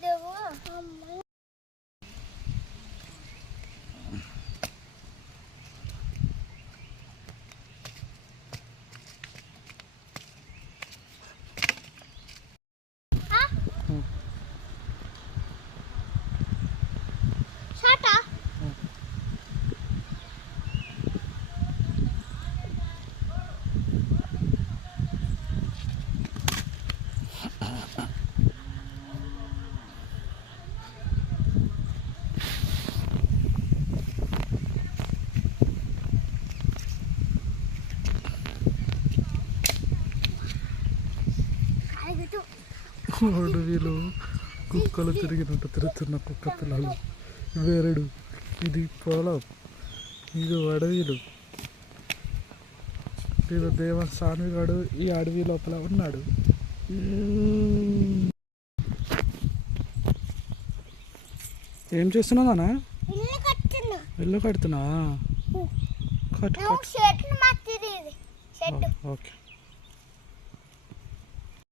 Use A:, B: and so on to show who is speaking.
A: দেবো।
B: అడవిలో కుక్కలు తిరిగినట్టు తిరుగుతున్న కుక్క పిల్లలు. వేరుడు ఇది పొలం ఇది అడవిలు. ఇది దేవ సామిగాడు ఈ అడవి లోపల ఉన్నాడు. ఏం చేస్తున్నావు నాన్న?
A: ఇల్లు
B: కడుతున్నా కట్టు ఓకే.